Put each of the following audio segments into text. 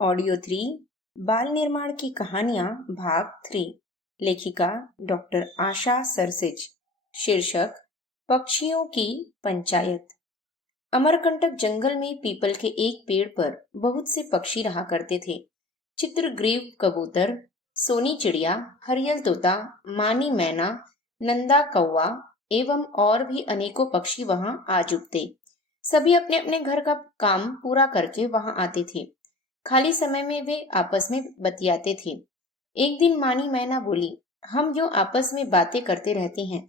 Audio 3 बाल निर्माण की कहानियां भाग 3। लेखिका डॉक्टर आशा सरसिज। शीर्षक पक्षियों की पंचायत। अमरकंटक जंगल में पीपल के एक पेड़ पर बहुत से पक्षी रहा करते थे। चित्रग्रीव कबूतर, सोनी चिड़िया, हरियल तोता, मानी मैना, नंदा कौवा एवं और भी अनेकों पक्षी वहां आ जुटते। सभी अपने अपने घर का काम पूरा करके वहां आते थे। खाली समय में वे आपस में बतियाते थे। एक दिन मानी मैना बोली, हम जो आपस में बातें करते रहते हैं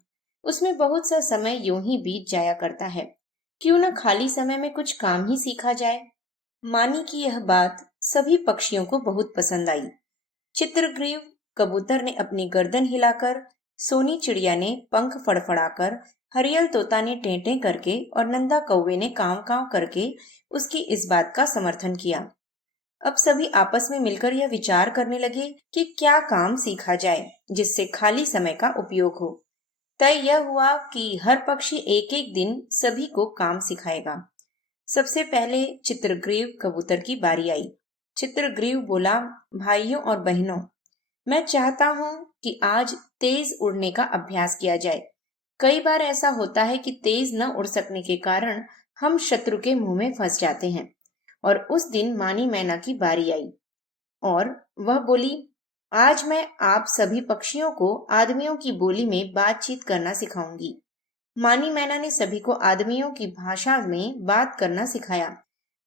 उसमें बहुत सा समय यूं ही बीत जाया करता है। क्यों न खाली समय में कुछ काम ही सीखा जाए। मानी की यह बात सभी पक्षियों को बहुत पसंद आई। चित्रग्रीव कबूतर ने अपनी गर्दन हिलाकर, सोनी चिड़िया ने पंख फड़फड़ाकर, हरियल तोता ने टेंटे करके और नंदा कौवे ने कांव कांव करके उसकी इस बात का समर्थन किया। अब सभी आपस में मिलकर यह विचार करने लगे कि क्या काम सीखा जाए जिससे खाली समय का उपयोग हो। तय यह हुआ कि हर पक्षी एक एक दिन सभी को काम सिखाएगा। सबसे पहले चित्रग्रीव कबूतर की बारी आई। चित्रग्रीव बोला, भाइयों और बहनों, मैं चाहता हूँ कि आज तेज उड़ने का अभ्यास किया जाए। कई बार ऐसा होता है कि तेज न उड़ सकने के कारण हम शत्रु के मुंह में फंस जाते हैं। और उस दिन मानी मैना की बारी आई और वह बोली, आज मैं आप सभी पक्षियों को आदमियों की बोली में बातचीत करना सिखाऊंगी। मानी मैना ने सभी को आदमियों की भाषा में बात करना सिखाया,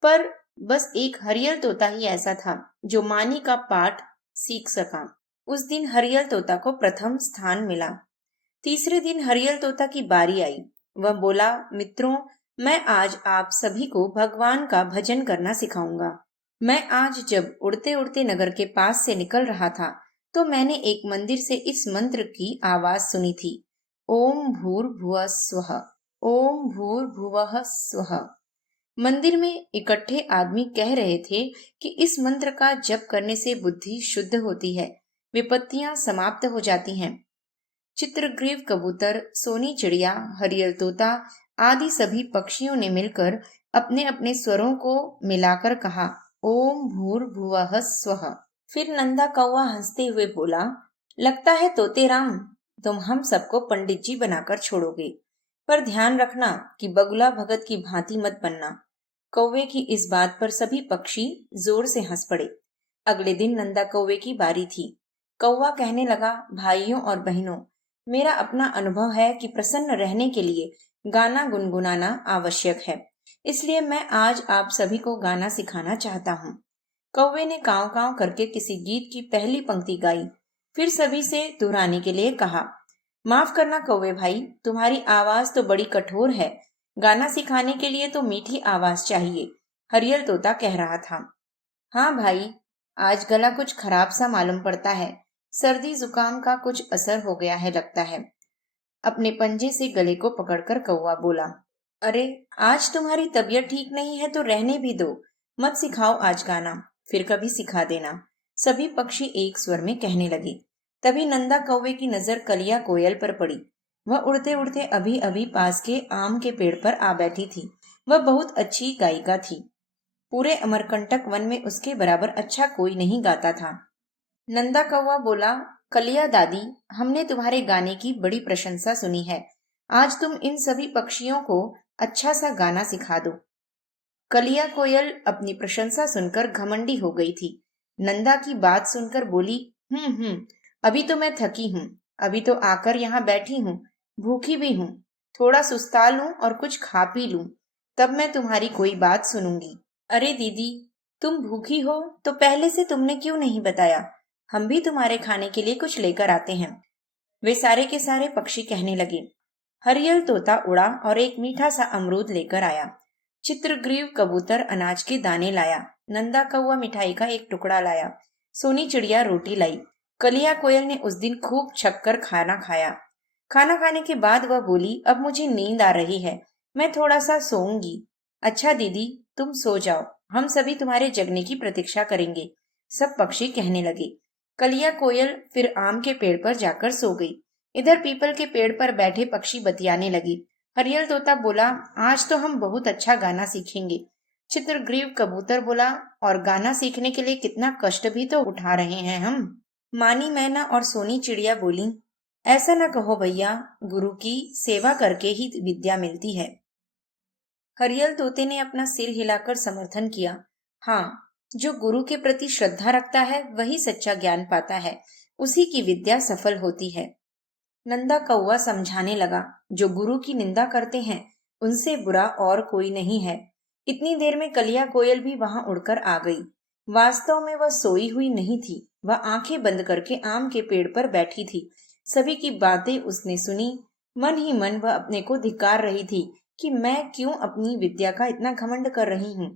पर बस एक हरियल तोता ही ऐसा था जो मानी का पाठ सीख सका। उस दिन हरियल तोता को प्रथम स्थान मिला। तीसरे दिन हरियल तोता की बारी आई। वह बोला, मित्रों, मैं आज आप सभी को भगवान का भजन करना सिखाऊंगा। मैं आज जब उड़ते उड़ते नगर के पास से निकल रहा था तो मैंने एक मंदिर से इस मंत्र की आवाज सुनी थी, ओम भूर्भुवः स्वः, ओम भूर्भुवः स्वः। मंदिर में इकट्ठे आदमी कह रहे थे कि इस मंत्र का जप करने से बुद्धि शुद्ध होती है, विपत्तियां समाप्त हो जाती हैं। चित्रग्रीव कबूतर, सोनी चिड़िया, हरियल तोता आदि सभी पक्षियों ने मिलकर अपने अपने स्वरों को मिलाकर कहा, ओम भूर्भुवः स्वः। फिर नंदा कौवा हंसते हुए बोला, लगता है तोतेराम, तुम हम सबको पंडित जी बनाकर छोड़ोगे, पर ध्यान रखना कि बगुला भगत की भांति मत बनना। कौवे की इस बात पर सभी पक्षी जोर से हंस पड़े। अगले दिन नंदा कौवे की बारी थी। कौवा कहने लगा, भाइयों और बहनों, मेरा अपना अनुभव है कि प्रसन्न रहने के लिए गाना गुनगुनाना आवश्यक है, इसलिए मैं आज आप सभी को गाना सिखाना चाहता हूँ। कौवे ने कांव कांव करके किसी गीत की पहली पंक्ति गाई, फिर सभी से दोहराने के लिए कहा। माफ करना कौवे भाई, तुम्हारी आवाज तो बड़ी कठोर है, गाना सिखाने के लिए तो मीठी आवाज चाहिए, हरियल तोता कह रहा था। हाँ भाई, आज गला कुछ खराब सा मालूम पड़ता है, सर्दी जुकाम का कुछ असर हो गया है लगता है। अपने पंजे से गले को पकड़कर कौवा बोला, अरे आज तुम्हारी तबीयत ठीक नहीं है तो रहने भी दो, मत सिखाओ आज गाना, फिर कभी सिखा देना। सभी पक्षी एक स्वर में कहने लगे। तभी नंदा कौवे की नजर कलिया कोयल पर पड़ी। वह उड़ते उड़ते अभी अभी पास के आम के पेड़ पर आ बैठी थी। वह बहुत अच्छी गायिका थी। पूरे अमरकंटक वन में उसके बराबर अच्छा कोई नहीं गाता था। नंदा कौवा बोला, कलिया दादी, हमने तुम्हारे गाने की बड़ी प्रशंसा सुनी है, आज तुम इन सभी पक्षियों को अच्छा सा गाना सिखा दो। कलिया कोयल अपनी प्रशंसा सुनकर घमंडी हो गई थी। नंदा की बात सुनकर बोली, अभी तो मैं थकी हूँ, अभी तो आकर यहाँ बैठी हूँ, भूखी भी हूँ, थोड़ा सुस्ता लूं और कुछ खा पी लूं, तब मैं तुम्हारी कोई बात सुनूंगी। अरे दीदी, तुम भूखी हो तो पहले से तुमने क्यों नहीं बताया, हम भी तुम्हारे खाने के लिए कुछ लेकर आते हैं। वे सारे के सारे पक्षी कहने लगे। हरियल तोता उड़ा और एक मीठा सा अमरूद लेकर आया। चित्रग्रीव कबूतर अनाज के दाने लाया। नंदा कौवा मिठाई का एक टुकड़ा लाया। सोनी चिड़िया रोटी लाई। कलिया कोयल ने उस दिन खूब छक्कर खाना खाया। खाना खाने के बाद वह बोली, अब मुझे नींद आ रही है, मैं थोड़ा सा सोऊंगी। अच्छा दीदी, तुम सो जाओ, हम सभी तुम्हारे जगने की प्रतीक्षा करेंगे, सब पक्षी कहने लगे। कलिया कोयल फिर आम के पेड़ पर जाकर सो गई। इधर पीपल के पेड़ पर बैठे पक्षी बतियाने लगे। हरियल तोता बोला, आज तो हम बहुत अच्छा गाना सीखेंगे, चित्रग्रीव कबूतर बोला, और गाना सीखने के लिए कितना कष्ट भी तो उठा रहे हैं हम। मानी मैना और सोनी चिड़िया बोली, ऐसा न कहो भैया, गुरु की सेवा करके ही विद्या मिलती है। हरियल तोते ने अपना सिर हिलाकर समर्थन किया। हाँ, जो गुरु के प्रति श्रद्धा रखता है वही सच्चा ज्ञान पाता है, उसी की विद्या सफल होती है। नंदा कौवा समझाने लगा, जो गुरु की निंदा करते हैं उनसे बुरा और कोई नहीं है। इतनी देर में कलिया कोयल भी वहां उड़कर आ गई। वास्तव में वह सोई हुई नहीं थी, वह आंखें बंद करके आम के पेड़ पर बैठी थी। सभी की बातें उसने सुनी। मन ही मन वह अपने को धिक्कार रही थी कि मैं क्यों अपनी विद्या का इतना घमंड कर रही हूँ।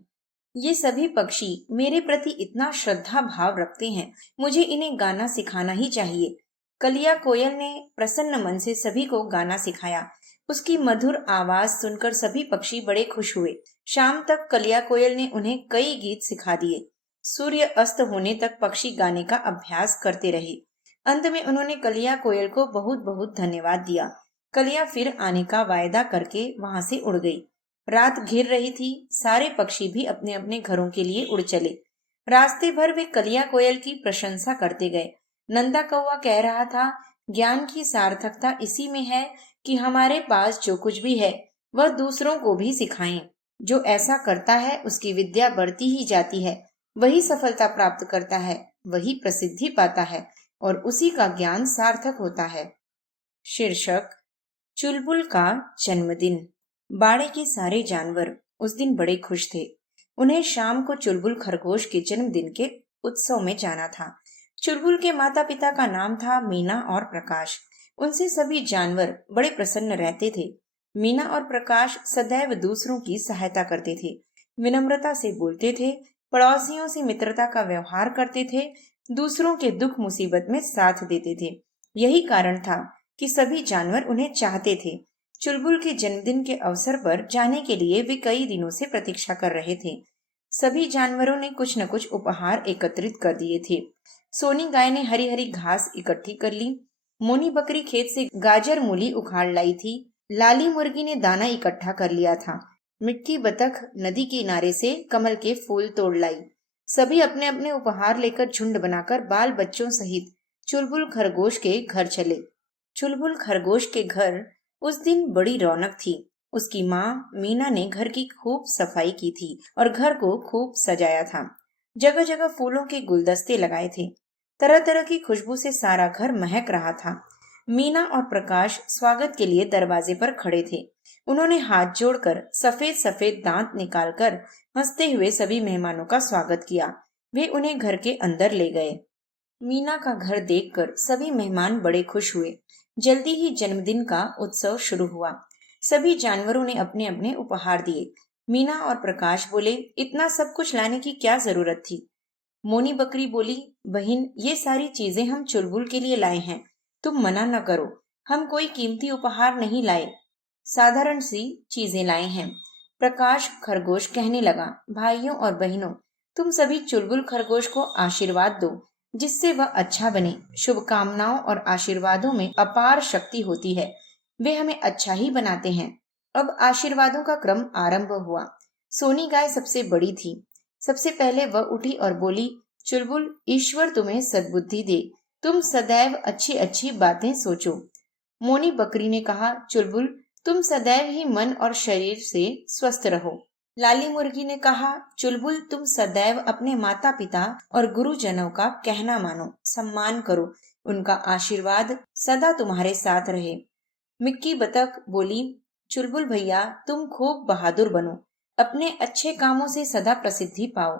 ये सभी पक्षी मेरे प्रति इतना श्रद्धा भाव रखते हैं, मुझे इन्हें गाना सिखाना ही चाहिए। कलिया कोयल ने प्रसन्न मन से सभी को गाना सिखाया। उसकी मधुर आवाज सुनकर सभी पक्षी बड़े खुश हुए। शाम तक कलिया कोयल ने उन्हें कई गीत सिखा दिए। सूर्य अस्त होने तक पक्षी गाने का अभ्यास करते रहे। अंत में उन्होंने कलिया कोयल को बहुत बहुत धन्यवाद दिया। कलिया फिर आने का वायदा करके वहां से उड़ गई। रात घिर रही थी, सारे पक्षी भी अपने अपने घरों के लिए उड़ चले। रास्ते भर वे कलिया कोयल की प्रशंसा करते गए। नंदा कौवा कह रहा था, ज्ञान की सार्थकता इसी में है कि हमारे पास जो कुछ भी है वह दूसरों को भी सिखाएं। जो ऐसा करता है उसकी विद्या बढ़ती ही जाती है, वही सफलता प्राप्त करता है, वही प्रसिद्धि पाता है और उसी का ज्ञान सार्थक होता है। शीर्षक, चुलबुल का जन्मदिन। बाड़े के सारे जानवर उस दिन बड़े खुश थे। उन्हें शाम को चुलबुल खरगोश के जन्मदिन के उत्सव में जाना था। चुलबुल के माता पिता का नाम था मीना और प्रकाश। उनसे सभी जानवर बड़े प्रसन्न रहते थे। मीना और प्रकाश सदैव दूसरों की सहायता करते थे, विनम्रता से बोलते थे, पड़ोसियों से मित्रता का व्यवहार करते थे, दूसरों के दुख मुसीबत में साथ देते थे। यही कारण था कि सभी जानवर उन्हें चाहते थे। चुलबुल के जन्मदिन के अवसर पर जाने के लिए वे कई दिनों से प्रतीक्षा कर रहे थे। सभी जानवरों ने कुछ न कुछ उपहार एकत्रित कर दिए थे। सोनी गाय ने हरी हरी घास इकट्ठी कर ली। मोनी बकरी खेत से गाजर मूली उखाड़ लाई थी। लाली मुर्गी ने दाना इकट्ठा कर लिया था। मिट्टी बतख नदी किनारे से कमल के फूल तोड़ लाई। सभी अपने अपने उपहार लेकर झुंड बनाकर बाल बच्चों सहित चुलबुल खरगोश के घर चले। चुलबुल खरगोश के घर उस दिन बड़ी रौनक थी। उसकी माँ मीना ने घर की खूब सफाई की थी और घर को खूब सजाया था। जगह जगह फूलों के गुलदस्ते लगाए थे। तरह तरह की खुशबू से सारा घर महक रहा था। मीना और प्रकाश स्वागत के लिए दरवाजे पर खड़े थे। उन्होंने हाथ जोड़कर सफेद सफेद दांत निकालकर हंसते हुए सभी मेहमानों का स्वागत किया। वे उन्हें घर के अंदर ले गए। मीना का घर देखकर सभी मेहमान बड़े खुश हुए। जल्दी ही जन्मदिन का उत्सव शुरू हुआ। सभी जानवरों ने अपने अपने उपहार दिए। मीना और प्रकाश बोले, इतना सब कुछ लाने की क्या जरूरत थी। मोनी बकरी बोली, बहन, ये सारी चीजें हम चुलबुल के लिए लाए हैं, तुम मना न करो। हम कोई कीमती उपहार नहीं लाए, साधारण सी चीजें लाए हैं। प्रकाश खरगोश कहने लगा, भाइयों और बहनों, तुम सभी चुलबुल खरगोश को आशीर्वाद दो, जिससे वह अच्छा बने। शुभकामनाओं और आशीर्वादों में अपार शक्ति होती है, वे हमें अच्छा ही बनाते हैं। अब आशीर्वादों का क्रम आरंभ हुआ। सोनी गाय सबसे बड़ी थी। सबसे पहले वह उठी और बोली, चुलबुल, ईश्वर तुम्हें सद्बुद्धि दे, तुम सदैव अच्छी अच्छी बातें सोचो। मोनी बकरी ने कहा, चुलबुल, तुम सदैव ही मन और शरीर से स्वस्थ रहो। लाली मुर्गी ने कहा, चुलबुल, तुम सदैव अपने माता पिता और गुरुजनों का कहना मानो, सम्मान करो, उनका आशीर्वाद सदा तुम्हारे साथ रहे। मिक्की बतख बोली, चुलबुल भैया, तुम खूब बहादुर बनो, अपने अच्छे कामों से सदा प्रसिद्धि पाओ।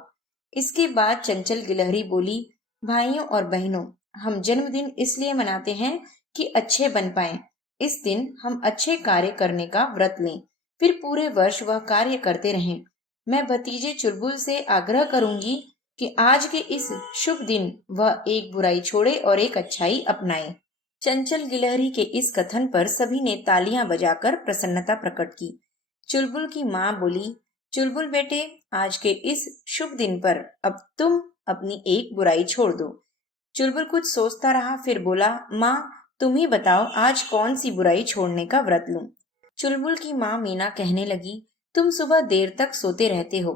इसके बाद चंचल गिलहरी बोली, भाइयों और बहनों, हम जन्मदिन इसलिए मनाते हैं कि अच्छे बन पाएं। इस दिन हम अच्छे कार्य करने का व्रत लें, फिर पूरे वर्ष वह कार्य करते रहें। मैं भतीजे चुलबुल से आग्रह करूंगी कि आज के इस शुभ दिन वह एक बुराई छोड़े और एक अच्छाई अपनाए। चंचल गिलहरी के इस कथन पर सभी ने तालियां बजाकर प्रसन्नता प्रकट की। चुलबुल की माँ बोली, चुलबुल बेटे, आज के इस शुभ दिन पर अब तुम अपनी एक बुराई छोड़ दो। चुलबुल कुछ सोचता रहा, फिर बोला, माँ, तुम ही बताओ आज कौन सी बुराई छोड़ने का व्रत लूं। चुलबुल की माँ मीना कहने लगी, तुम सुबह देर तक सोते रहते हो,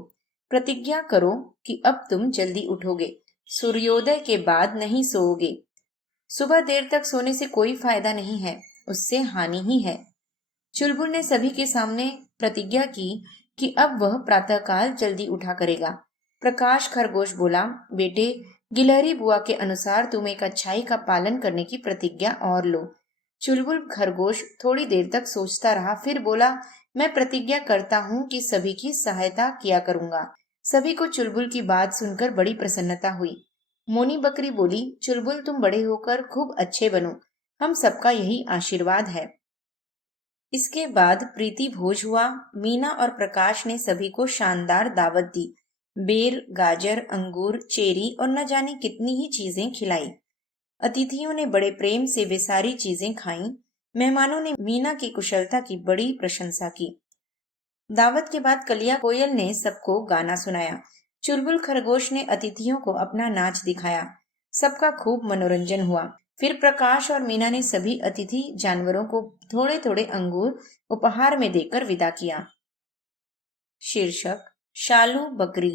प्रतिज्ञा करो कि अब तुम जल्दी उठोगे, सूर्योदय के बाद नहीं सोओगे। सुबह देर तक सोने से कोई फायदा नहीं है, उससे हानि ही है। चुलबुल ने सभी के सामने प्रतिज्ञा की कि अब वह प्रातःकाल जल्दी उठा करेगा। प्रकाश खरगोश बोला, बेटे, गिलहरी बुआ के अनुसार तुम एक अच्छाई का पालन करने की प्रतिज्ञा और लो। चुलबुल खरगोश थोड़ी देर तक सोचता रहा, फिर बोला, मैं प्रतिज्ञा करता हूँ कि सभी की सहायता किया करूंगा। सभी को चुलबुल की बात सुनकर बड़ी प्रसन्नता हुई। मोनी बकरी बोली, चुलबुल, तुम बड़े होकर खूब अच्छे बनो, हम सबका यही आशीर्वाद है। इसके बाद प्रीति भोज हुआ। मीना और प्रकाश ने सभी को शानदार दावत दी। बेर, गाजर, अंगूर, चेरी और न जाने कितनी ही चीजें खिलाई। अतिथियों ने बड़े प्रेम से वे सारी चीजें खाईं। मेहमानों ने मीना की कुशलता की बड़ी प्रशंसा की। दावत के बाद कलिया कोयल ने सबको गाना सुनाया। चुलबुल खरगोश ने अतिथियों को अपना नाच दिखाया। सबका खूब मनोरंजन हुआ। फिर प्रकाश और मीना ने सभी अतिथि जानवरों को थोड़े थोड़े अंगूर उपहार में देकर विदा किया। शीर्षक शालू बकरी।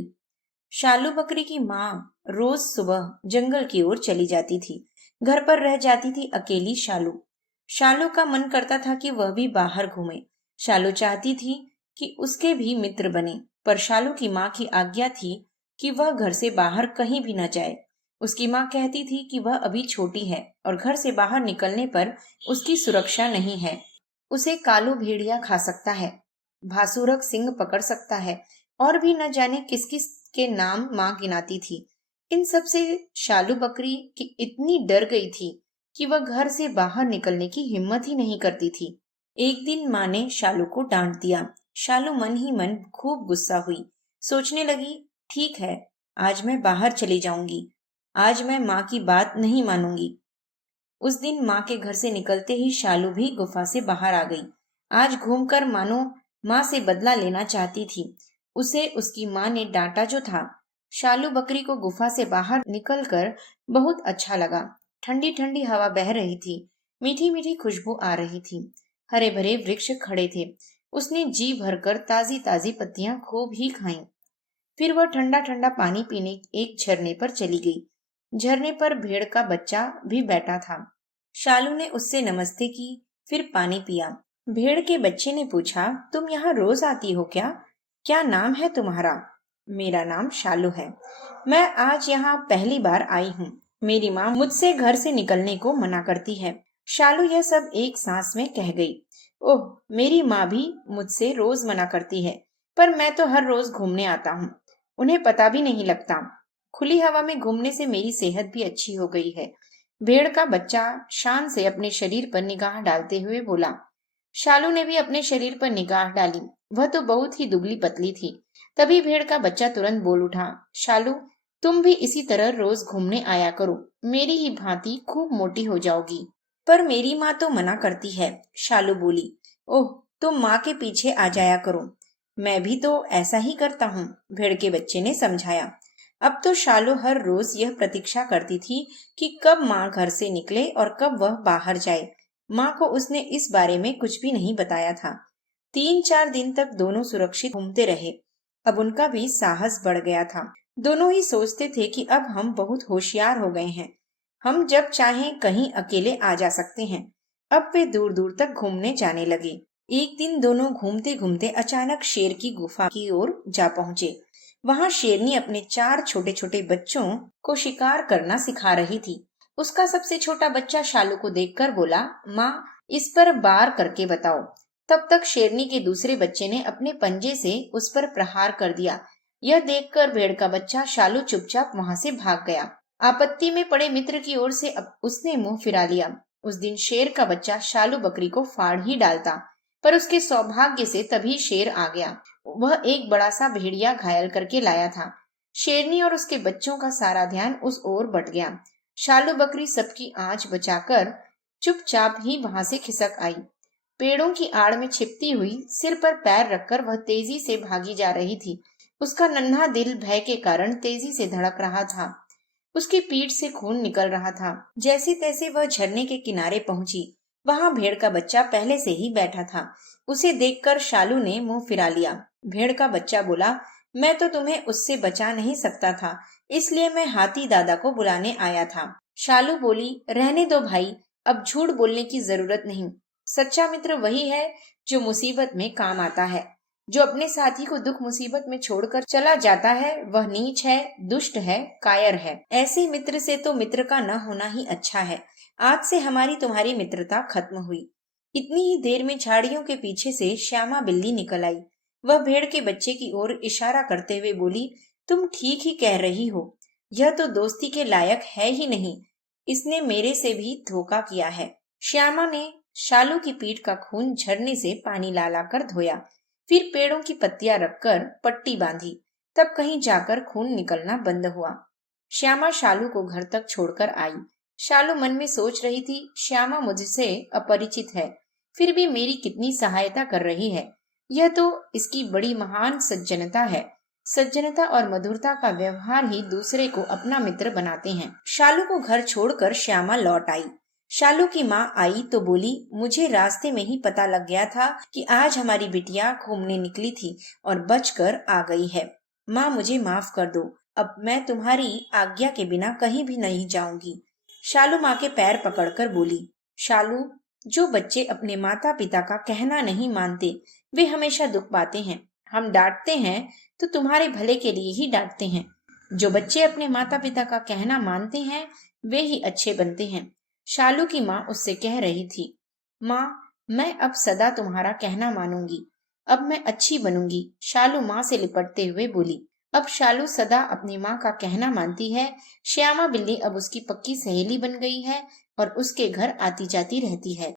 शालू बकरी की माँ रोज सुबह जंगल की ओर चली जाती थी। घर पर रह जाती थी अकेली शालू। शालू का मन करता था कि वह भी बाहर घूमे। शालू चाहती थी कि उसके भी मित्र बने, पर शालू की माँ की आज्ञा थी कि वह घर से बाहर कहीं भी न जाए। उसकी माँ कहती थी कि वह अभी छोटी है और घर से बाहर निकलने पर उसकी सुरक्षा नहीं है। उसे कालू भेड़िया खा सकता है, भासुरक सिंह पकड़ सकता है और भी न जाने किस किस के नाम माँ गिनाती थी। इन सब से शालू बकरी की इतनी डर गई थी कि वह घर से बाहर निकलने की हिम्मत ही नहीं करती थी। एक दिन माँ ने शालू को डांट दिया। शालू मन ही मन खूब गुस्सा हुई। सोचने लगी, ठीक है, आज मैं बाहर चली जाऊंगी। आज मैं माँ की बात नहीं मानूंगी। उस दिन माँ के घर से निकलते ही शालू भी गुफा से बाहर आ गई। आज घूमकर मानो माँ से बदला लेना चाहती थी। उसे उसकी माँ ने डांटा जो था। शालू बकरी को गुफा से बाहर निकलकर बहुत अच्छा लगा। ठंडी ठंडी हवा बह रही थी, मीठी मीठी खुशबू आ रही थी, हरे भरे वृक्ष खड़े थे। उसने जी भरकर ताजी ताजी पत्तियां खूब ही खाईं। फिर वह ठंडा ठंडा पानी पीने एक झरने पर चली गई। झरने पर भेड़ का बच्चा भी बैठा था। शालू ने उससे नमस्ते की, फिर पानी पिया। भेड़ के बच्चे ने पूछा, तुम यहाँ रोज आती हो क्या? क्या नाम है तुम्हारा? मेरा नाम शालू है। मैं आज यहाँ पहली बार आई हूँ। मेरी माँ मुझसे घर से निकलने को मना करती है। शालू यह सब एक सांस में कह गई। ओह, मेरी माँ भी मुझसे रोज मना करती है, पर मैं तो हर रोज घूमने आता हूँ। उन्हें पता भी नहीं लगता। खुली हवा में घूमने से मेरी सेहत भी अच्छी हो गई है। भेड़ का बच्चा शान से अपने शरीर पर निगाह डालते हुए बोला। शालू ने भी अपने शरीर पर निगाह डाली। वह तो बहुत ही दुबली पतली थी। तभी भेड़ का बच्चा तुरंत बोल उठा, शालू, तुम भी इसी तरह रोज घूमने आया करो, मेरी ही भांति खूब मोटी हो जाओगी। पर मेरी माँ तो मना करती है, शालू बोली। ओह, तुम माँ के पीछे आ जाया करो। मैं भी तो ऐसा ही करता हूँ, भेड़ के बच्चे ने समझाया। अब तो शालू हर रोज यह प्रतीक्षा करती थी कि कब माँ घर से निकले और कब वह बाहर जाए। माँ को उसने इस बारे में कुछ भी नहीं बताया था। 3-4 दिन तक दोनों सुरक्षित घूमते रहे। अब उनका भी साहस बढ़ गया था। दोनों ही सोचते थे कि अब हम बहुत होशियार हो गए हैं। हम जब चाहें कहीं अकेले आ जा सकते हैं। अब वे दूर दूर तक घूमने जाने लगे। एक दिन दोनों घूमते घूमते अचानक शेर की गुफा की ओर जा पहुंचे। वहां शेरनी अपने 4 छोटे छोटे बच्चों को शिकार करना सिखा रही थी। उसका सबसे छोटा बच्चा शालू को देखकर बोला, माँ, इस पर वार करके बताओ। तब तक शेरनी के दूसरे बच्चे ने अपने पंजे से उस पर प्रहार कर दिया। यह देखकर भेड़ का बच्चा शालू चुपचाप वहां से भाग गया। आपत्ति में पड़े मित्र की ओर से उसने मुंह फिरा लिया। उस दिन शेर का बच्चा शालू बकरी को फाड़ ही डालता, पर उसके सौभाग्य से तभी शेर आ गया। वह एक बड़ा सा भेड़िया घायल करके लाया था। शेरनी और उसके बच्चों का सारा ध्यान उस ओर बट गया। शालू बकरी सबकी आंच बचाकर चुपचाप ही वहां से खिसक आई। पेड़ों की आड़ में छिपती हुई सिर पर पैर रखकर वह तेजी से भागी जा रही थी। उसका नन्हा दिल भय के कारण तेजी से धड़क रहा था। उसकी पीठ से खून निकल रहा था। जैसे तैसे वह झरने के किनारे पहुंची। वहां भेड़ का बच्चा पहले से ही बैठा था। उसे देखकर शालू ने मुंह फिरा लिया। भेड़ का बच्चा बोला, मैं तो तुम्हें उससे बचा नहीं सकता था, इसलिए मैं हाथी दादा को बुलाने आया था। शालू बोली, रहने दो भाई, अब झूठ बोलने की जरूरत नहीं। सच्चा मित्र वही है जो मुसीबत में काम आता है। जो अपने साथी को दुख मुसीबत में छोड़कर चला जाता है वह नीच है, दुष्ट है, कायर है। ऐसे मित्र से तो मित्र का न होना ही अच्छा है। आज से हमारी तुम्हारी मित्रता खत्म हुई। इतनी ही देर में झाड़ियों के पीछे से श्यामा बिल्ली निकल आई। वह भेड़ के बच्चे की ओर इशारा करते हुए बोली, तुम ठीक ही कह रही हो, यह तो दोस्ती के लायक है ही नहीं। इसने मेरे से भी धोखा किया है। श्यामा ने शालू की पीठ का खून झरने से पानी ला ला कर धोया, फिर पेड़ों की पत्तियां रखकर पट्टी बांधी। तब कहीं जाकर खून निकलना बंद हुआ। श्यामा शालू को घर तक छोड़कर आई। शालू मन में सोच रही थी, श्यामा मुझसे अपरिचित है, फिर भी मेरी कितनी सहायता कर रही है। यह तो इसकी बड़ी महान सज्जनता है। सज्जनता और मधुरता का व्यवहार ही दूसरे को अपना मित्र बनाते हैं। शालू को घर छोड़कर श्यामा लौट आई। शालू की माँ आई तो बोली, मुझे रास्ते में ही पता लग गया था कि आज हमारी बिटिया घूमने निकली थी और बचकर आ गई है। माँ, मुझे माफ कर दो, अब मैं तुम्हारी आज्ञा के बिना कहीं भी नहीं जाऊंगी। शालू माँ के पैर पकड़कर बोली, शालू, जो बच्चे अपने माता पिता का कहना नहीं मानते वे हमेशा दुख पाते हैं। हम डांटते हैं तो तुम्हारे भले के लिए ही डांटते हैं। जो बच्चे अपने माता पिता का कहना मानते हैं वे ही अच्छे बनते हैं। शालू की माँ उससे कह रही थी, माँ, मैं अब सदा तुम्हारा कहना मानूंगी, अब मैं अच्छी बनूंगी। शालू माँ से लिपटते हुए बोली। अब शालू सदा अपनी माँ का कहना मानती है। श्यामा बिल्ली अब उसकी पक्की सहेली बन गई है और उसके घर आती जाती रहती है।